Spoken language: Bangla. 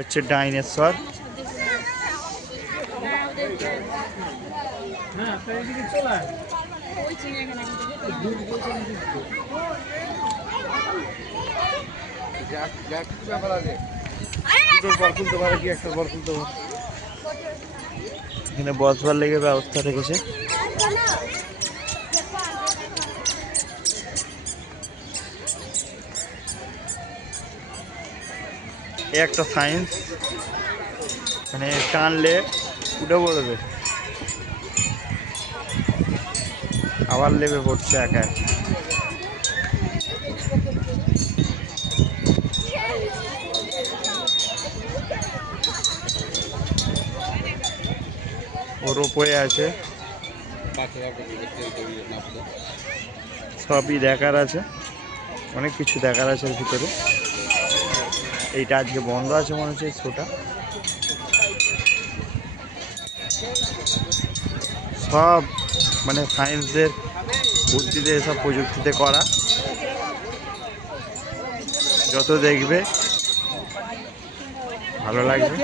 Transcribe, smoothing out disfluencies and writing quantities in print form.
হচ্ছে ডাইনোসর। এখানে বসবার লেগে ব্যবস্থা রেখেছে। একটা সায়েন্স, মানে টানলে উঠে পড়বে, আবার লেবে পড়ছে একা। ওর ওপরে আছে, সবই দেখার আছে, অনেক কিছু দেখার আছে এর ভিতরে। এইটা আজকে বন্ধ আছে মনে হচ্ছে এই শোটা। সব মানে সায়েন্সের বুদ্ধিতে, এসব প্রযুক্তিতে করা, যত দেখবে ভালো লাগবে।